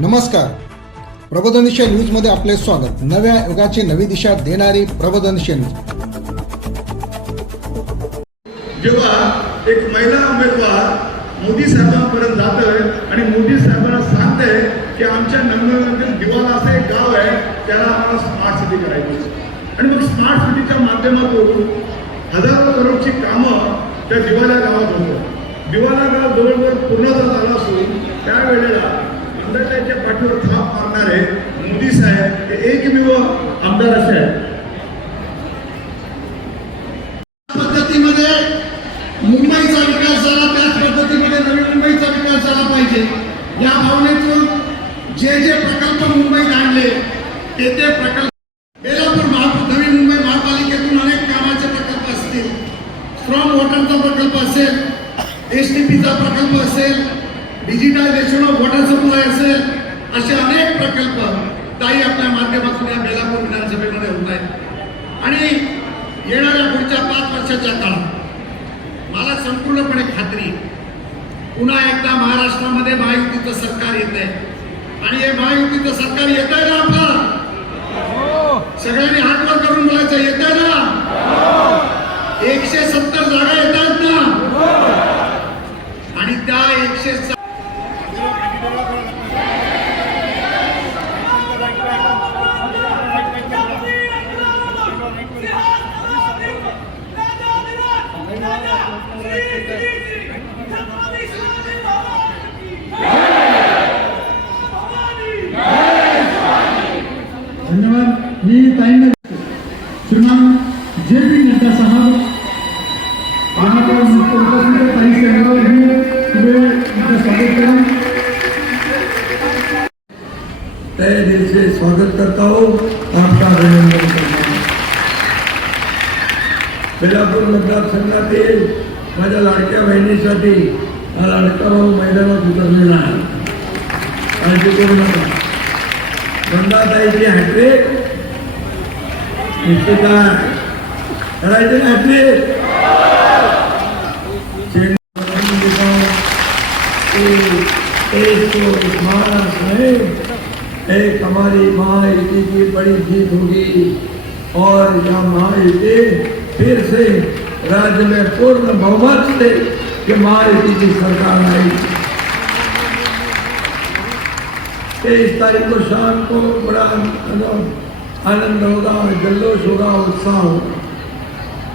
नमस्कार. प्रबोधनशील न्यूजमध्ये आपले स्वागत. नव्या युगाची नवी दिशा देणारी प्रबोधनशील न्यूज जेव्हा एक महिला उमेदवार मोदी साहेबांपर्यंत जातोय आणि मोदी साहेबांना सांगते की आमच्या नंदनमधील दिवाला असं एक गाव आहे त्याला आम्हाला स्मार्ट सिटी करायची आणि मग स्मार्ट सिटीच्या माध्यमातून हजारो करोडची कामं त्या दिवाला गावात होतात. दिवाला गाव जवळजवळ पूर्ण झाला असून त्यावेळेला अंधतेच्या पाठीवर थाप मारणारे मोदी साहेब हे एकमेव आमदार असे आहेत. पद्धतीमध्ये मुंबईचा विकास झाला त्याच पद्धतीमध्ये नवी मुंबईचा विकास झाला पाहिजे. या भावनेतून जे जे प्रकल्प मुंबईत आणले ते ते प्रकल्प बेलापूर महा नवी मुंबई महापालिकेतून अनेक कामाचे प्रकल्प असतील. स्ट्रॉंग वॉटरचा प्रकल्प असेल एस टी पीचा प्रकल्प असेल डिजिटायझेशन ऑफ वॉटर सप्लाय असेल असे अनेक प्रकल्प काही आपल्या माध्यमातून या बेलापूर विधानसभेमध्ये होत आहेत. आणि येणाऱ्या पुढच्या पाच वर्षाच्या काळात मला संपूर्णपणे खात्री पुन्हा एकदा महाराष्ट्रामध्ये महायुतीचं सरकार येत आहे. आणि हे महायुतीचं सरकार येत आहे ना आपलं सगळ्यांनी हात वर करून बोलायचं येत आहे ना? एकशे सत्तर जागा येत आहेत ना? आणि त्या एकशे बेलापूर मतदारसंघातील माझ्या लाडक्या बहिणीसाठी हा लाडका भाऊ मैदानात उतरलेला आहे. काळजी में एक हमारी महायुति की बड़ी जीत होगी. और यह महायुति फिर से राज्य में पूर्ण बहुमत से कि महायुति की सरकार आई। तेईस तारीख को शाम को बड़ा आनंद होगा जल्लोश होगा, उत्साह होगा।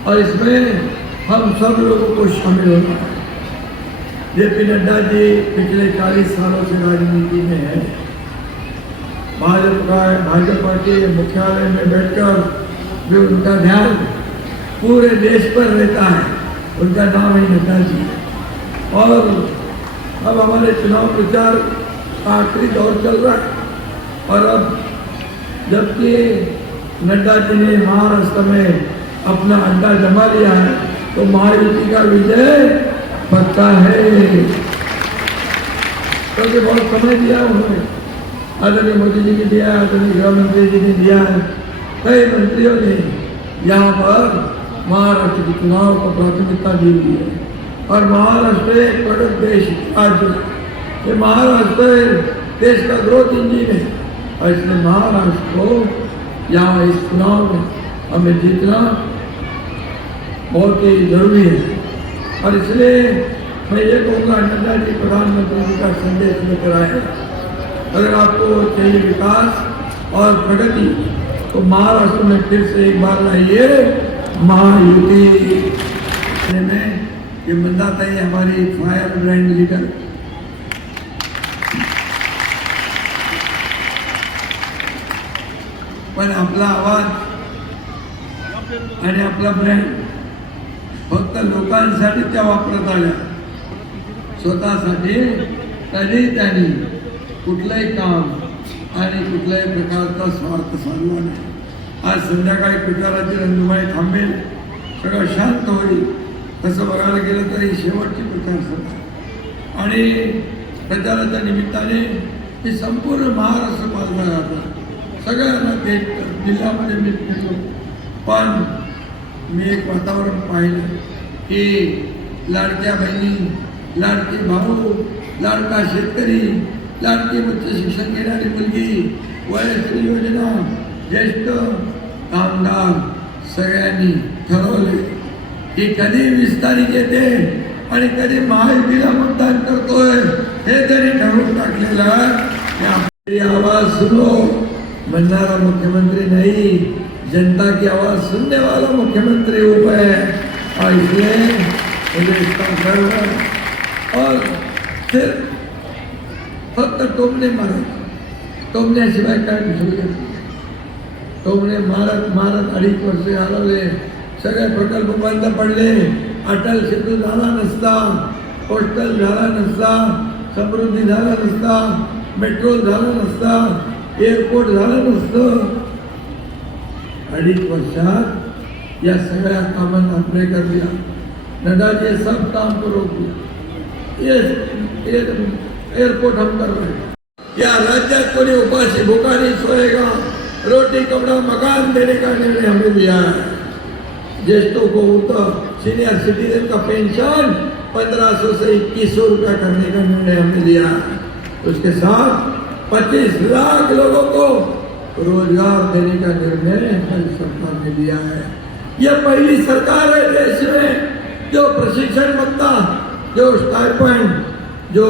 और इसमें हम सब लोगों को शामिल होना है। जे पी नड्डा जी पिछले 40 सालों से राजनीति में है। भाजपा भाजपा के मुख्यालय में बैठकर जो उनका ध्यान पूरे देश पर रहता है। उनका नाम है नड्डा जी और अब हमारे चुनाव प्रचार का आखिरी दौर चल रहा है। और अब जबकि नड्डा जी ने महाराष्ट्र में अपना अड्डा जमा लिया है तो महायुति का विजय पक्का है। क्योंकि बहुत समय दिया उन्होंने। आदरणीय मोदी जी ने दिया, आदरणीय गृह मंत्री जी ने दिया। कई मंत्रियों ने यहाँ पर महाराष्ट्र के चुनाव को प्राथमिकता दी हुई है और महाराष्ट्र एक प्रगत देश राज्य ये महाराष्ट्र देश का ग्रोथ इंजिन है और इसलिए महाराष्ट्र को यहाँ इस चुनाव में हमें जीतना बहुत ही ज़रूरी है और इसलिए मैं ये कहूँगा नड्डा जी प्रधानमंत्री जी का संदेश लेकर आए अगर आपको चाहिए विकास और प्रगति तो महाराष्ट्र में फिर से एक बार लाइए। महायुति इसलिए मैं ये मंदाता है हमारी फायर ब्रांड लीडर। पण आपला आवाज आणि आपला ब्रँड फक्त लोकांसाठी त्या वापरत आल्या स्वतःसाठी तरी त्यांनी कुठलंही काम आणि कुठल्याही प्रकारचा स्वार्थ साधला नाही। आज संध्याकाळी प्रचाराची रंगमाई थांबेल. सगळं शांत होईल. तसं बघायला गेलं तरी शेवटची प्रचार सभा. आणि प्रचाराच्या निमित्ताने हे संपूर्ण महाराष्ट्र पाजला जातं सगळ्यांना भेट जिल्ह्यामध्ये मी फिरलो पण मी एक वातावरण पाहिलं की लाडक्या बहिणी लाडके भाऊ लाडका शेतकरी लाडकी उच्च शिक्षण घेणारी मुलगी वयश्री योजना ज्येष्ठ कामगार सगळ्यांनी ठरवले की कधी वीस तारीख येते आणि कधी महायुतीला मतदान करतोय हे तरी ठरवून टाकलेलं आपली आवाज सुनो. म्हणणारा मुख्यमंत्री नाही जनता की आवाज सुनने वाला मुख्यमंत्री ऊपर है और इसलिए मुझे इसका गर्व और फक्त टोमणे मारत टोमण्याशिवाय काय दुसरं नाही. टोमणे मारत मारत अडीच वर्ष घालवले सगळे प्रकल्प बंद पडले अटल सेतू झाला नसता पोस्टल झाला नसता, समृद्धी झाला नसता, मेट्रो झाला नसता एअरपोर्ट झालं नसतं। अडीच वर्षात या सगळ्या कामांना आपले कर दिया। नडाजी सब काम को रोक दिया। एयरपोर्ट हम कर रहे. या राज्यात कोणी उपाशी भुकानी सोएगा। रोटी, कपड़ा, मकान देने का निर्णय हमने लिया। है ज्येष्ठों को तो सीनियर सिटीजन का पेंशन पंद्रह सौ से इक्कीस सौ रुपया करने का निर्णय हमने लिया। उसके साथ पच्चीस लाख लोगों को रोज़गार देने का निर्णय हमारी सरकार ने लिया है। यह पहली सरकार है देश में जो प्रशिक्षण भत्ता जो स्टाइपेंड जो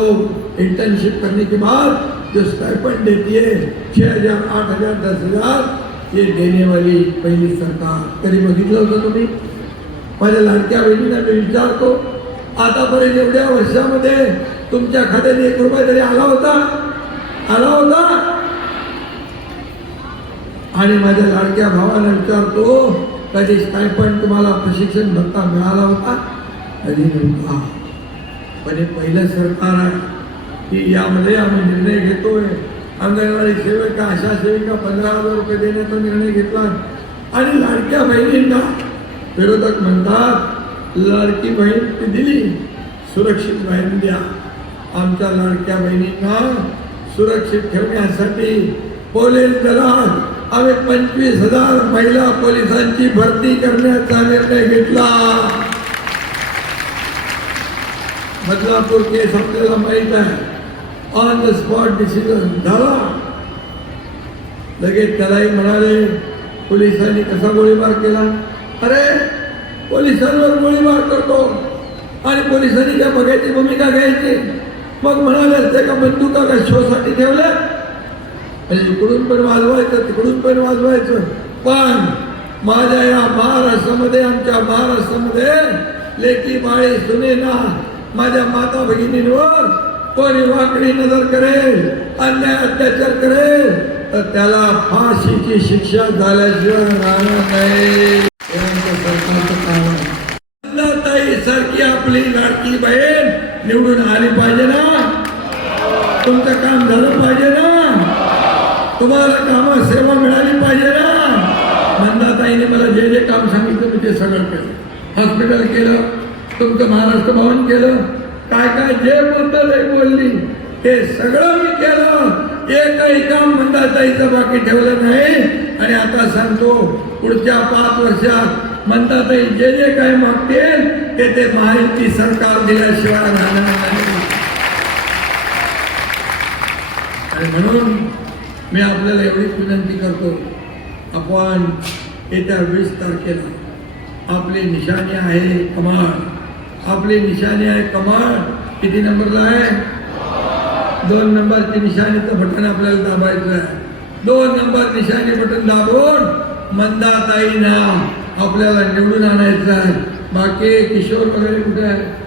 इंटर्नशिप करने के बाद जो स्टाइपेंड देती है छः हजार आठ हजार दस हजार ये देने वाली पहिली सरकार. कधी बघितलं होतं तुम्ही? माझ्या लाडक्या बहिणीला मी विचारतो आतापर्यंत एवढ्या वर्षामध्ये तुमच्या खात्यात एक रुपया तरी आला होता? आला होता? आणि माझ्या लाडक्या भावाला विचारतो कधी स्टायपंड तुम्हाला प्रशिक्षण भत्ता मिळाला होता? कधी नव्हता. पण हे पहिलं सरकार आहे. की यामध्ये आम्ही निर्णय घेतोय. अंगणवाडी सेविका आशा सेविका पंधरा हजार रुपये देण्याचा निर्णय घेतला. आणि लाडक्या बहिणींना विरोधक म्हणतात लाडकी बहीण ती दिली सुरक्षित बहीण द्या. आमच्या लाडक्या बहिणींना सुरक्षित ठेवण्यासाठी पोलीस दलात आम्ही पंचवीस हजार महिला पोलिसांची भरती करण्याचा निर्णय घेतला. बदलापूर केस आपल्याला माहीत आहे. ऑन द स्पॉट डिसिजन झाला लगेच त्यालाही म्हणाले पोलिसांनी कसा गोळीबार केला? अरे पोलिसांवर गोळीबार करतो आणि पोलिसांनी काय बघायची भूमिका घ्यायची. मग म्हणाले असते का बंदुका का शोसाठी ठेवल्या? म्हणजे इकडून पण वाजवायचं तिकडून पण वाजवायचं. पण माझ्या या महाराष्ट्रामध्ये आमच्या महाराष्ट्रामध्ये लेकी बाळे सुनेना माझ्या माता भगिनींवर कोणी वाकडी नजर करेल अन्याय अत्याचार करेल तर त्याला फाशीची शिक्षा झाल्याशिवाय राहणार नाही. ताई सारखी आपली लाडकी बहीण निवडून आली पाहिजे ना? तुमचं काम झालं पाहिजे ना? तुम्हाला कामात सेवा मिळाली पाहिजे ना? मंदाताईने मला जे जे काम सांगितलं मी ते सगळं केलं. हॉस्पिटल केलं तुमचं महाराष्ट्र भवन केलं काय काय जे बोलतं ते बोलली. ते सगळं मी केलं. एकही काम मंदाताईचं बाकी ठेवलं नाही. आणि आता सांगतो पुढच्या पाच वर्षात मंदाताई जे जे काय मागतील ते ते माहिती सरकार दिल्याशिवाय राहणार नाही. आणि म्हणून मी आपल्याला एवढीच विनंती करतो आपण येत्या वीस तारखेला आपली निशाणी आहे कमाळ आपली निशाणी आहे कमाळ किती नंबरला आहे? दोन नंबरची निशाणीचं बटन आपल्याला दाबायचं आहे. दोन नंबर निशाणी बटन दाबून मंदाताई मंदाताईना आपल्याला निवडून आणायचं आहे. बाकी किशोर वगैरे कुठे आहे?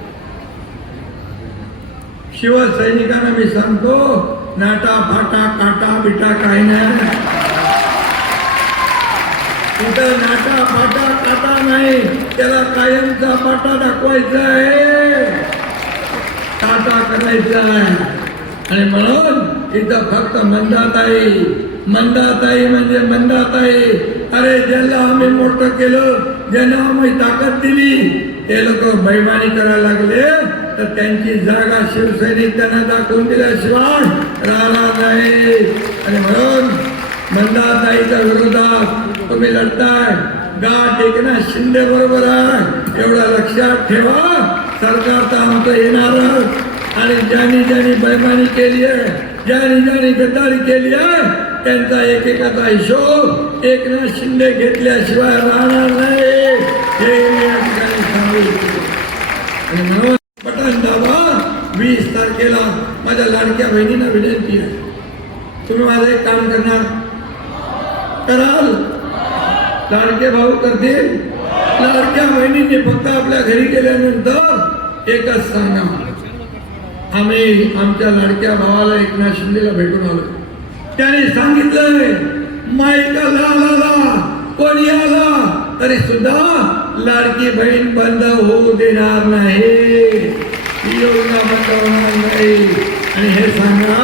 शिवसैनिकांना मी सांगतो नाटा फाटा काटा बिटा काही नाही. तिथं नाटा फाटा काटा नाही त्याला कायमचा पाटा दाखवायचा आहे टाटा करायचा आहे आणि म्हणून इथं फक्त मंदाताई मंदाताई म्हणजे मंदाताई अरे ज्याला आम्ही मोठं केलं ज्यांना आम्ही ताकद दिली ते लोक बैमानी करायला लागले तर त्यांची जागा शिवसैनिक त्यांना दाखवून दिल्याशिवाय राहणार नाही आणि म्हणून मंदाताईच्या विरोधात तुम्ही लढताय. गाठ एकनाथ शिंदे बरोबर आहे. एवढा लक्षात ठेवा. सरकार तर आमचं येणार आणि ज्यांनी ज्यांनी बैमानी केली आहे ज्यांनी ज्यांनी गद्दारी केली आहे त्यांचा एकेकाचा हिशोब एकनाथ शिंदे घेतल्याशिवाय राहणार नाही. हे मी या ठिकाणी सांगू आणि म्हणून बटन दाबा. वीस तारखेला माझ्या लाडक्या बहिणींना विनंती आहे. तुम्ही माझं एक काम करणार. कराल लाडके भाऊ करतील. लाडक्या बहिणींनी फक्त आपल्या घरी गेल्यानंतर एकच सांगा. आम्ही आमच्या लाडक्या भावाला एकनाथ शिंदेला भेटून आलो. त्याने सांगितलंय माईका लाल आला कोणी आला तरी सुद्धा लाडकी बहीण बंद होऊ देणार नाही. योजना बंद होणार नाही. आणि हे सांगा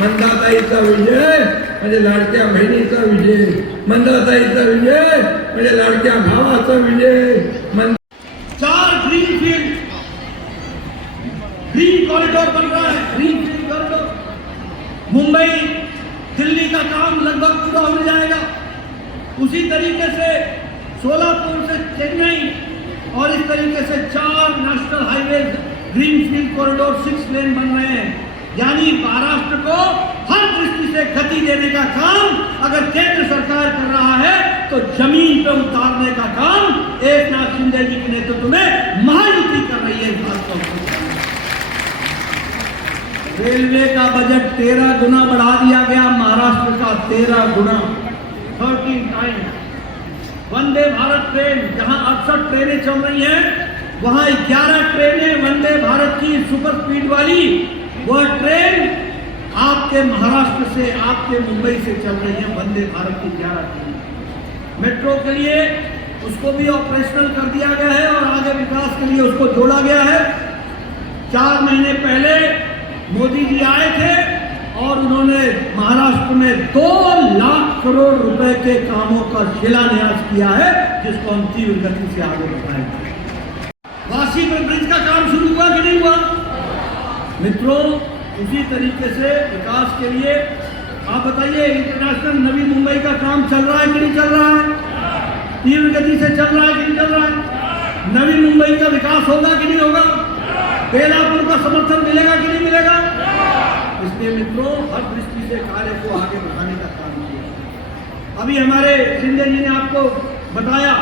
मंदाताईचा विजय म्हणजे लाडक्या बहिणीचा विजय। मंदाताईचा विजय म्हणजे लाडक्या भावाचा विजय। चार ग्रीन फ़ील्ड ग्रीन कॉरिडोर बन रहा है। Green field corridor Mumbai, Delhi का काम लगभग पूरा हो जाएगा। उसी तरीके से सोलापुर से चेन्नई और इस तरीके से चार national highway green field corridor six lane बन रहे हैं। यानी महाराष्ट्र को हर दृष्टि से गति देने का काम अगर केंद्र सरकार कर रहा है तो ज़मीन पे उतारने का काम एक नाथ शिंदे जी के नेतृत्व में महायुति कर रही है रेलवे का बजट तेरह गुना बढ़ा दिया गया, महाराष्ट्र का तेरह गुना। Thirteen time Vande Bharat train, जहाँ अड़सठ ट्रेनें चल रही हैं, वहाँ ग्यारह ट्रेनें वंदे भारत की सुपर स्पीड वाली वह ट्रेन आपके महाराष्ट्र से, आपके मुंबई से चल रही है वंदे भारत की ग्यारह ट्रेन। मेट्रो के लिए उसको भी ऑपरेशनल कर दिया गया है और आगे विकास के लिए उसको जोड़ा गया है। चार महीने पहले मोदी जी आए थे और उन्होंने महाराष्ट्र में दो लाख करोड़ रुपए के कामों का शिलान्यास किया है, जिसको हम तीव्र गति से आगे बढ़ाएँगे। वासी में ब्रिज का काम शुरू हुआ कि नहीं हुआ? मित्रों उसी तरीके से विकास के लिए आप बताइए इंटरनेशनल नवी मुंबई का काम चल रहा है कि नहीं चल रहा है? तीव्र गति से चल रहा है कि नहीं चल रहा है? नवी मुंबई का विकास होगा कि नहीं होगा? बेलापुर का समर्थन मिलेगा कि नहीं मिलेगा? इसलिए मित्रों, हर दृष्टि से कार्य को आगे बढ़ाने का काम किया अभी हमारे शिंदे जी ने आपको बताया।